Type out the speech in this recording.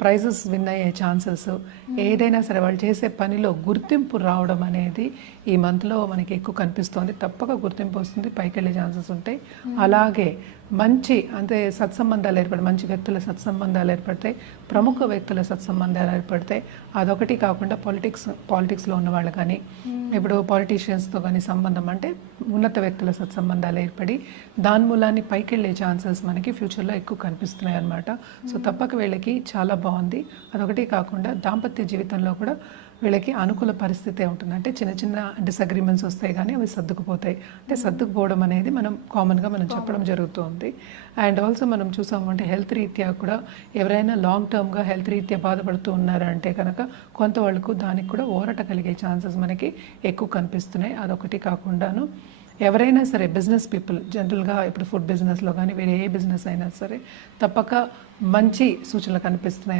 Prices win అయ్యే chances, ఏదైనా సరే వాళ్ళు చేసే పనిలో గుర్తింపు రావడం అనేది ఈ మంత్లో మనకి ఎక్కువ కనిపిస్తుంది. తప్పక గుర్తింపు వస్తుంది, పైకి వెళ్ళే ఛాన్సెస్ ఉంటాయి. అలాగే మంచి అంటే సత్సంబంధాలు ఏర్పడి, మంచి వ్యక్తుల సత్సంబంధాలు ఏర్పడతాయి, ప్రముఖ వ్యక్తుల సత్సంబంధాలు ఏర్పడతాయి. అదొకటి కాకుండా పాలిటిక్స్లో ఉన్న వాళ్ళు కానీ, ఇప్పుడు పాలిటీషియన్స్తో కానీ సంబంధం అంటే ఉన్నత వ్యక్తుల సత్సంబంధాలు ఏర్పడి దాని మూలాన్ని పైకి వెళ్ళే ఛాన్సెస్ మనకి ఫ్యూచర్లో ఎక్కువ కనిపిస్తున్నాయి అన్నమాట. సో తప్పక వీళ్ళకి చాలా బాగుంది. అదొకటి కాకుండా దాంపత్య జీవితంలో కూడా వీళ్ళకి అనుకూల పరిస్థితే ఉంటుంది. అంటే చిన్న చిన్న డిసగ్రిమెంట్స్ వస్తాయి కానీ అవి సర్దుకుపోతాయి. అంటే సర్దుకుపోవడం అనేది మనం కామన్గా మనం చెప్పడం జరుగుతుంది. అండ్ ఆల్సో మనం చూసామంటే హెల్త్ రీత్యా కూడా ఎవరైనా లాంగ్ టర్మ్గా హెల్త్ రీత్యా బాధపడుతూ ఉన్నారంటే కనుక కొంత వాళ్ళకు దానికి కూడా ఊరట కలిగే ఛాన్సెస్ మనకి ఎక్కువ కనిపిస్తున్నాయి. అదొకటి కాకుండాను ఎవరైనా సరే బిజినెస్ పీపుల్ జనరల్గా ఇప్పుడు ఫుడ్ బిజినెస్లో కానీ వేరే ఏ బిజినెస్ అయినా సరే తప్పక మంచి సూచనలు కనిపిస్తున్నాయి.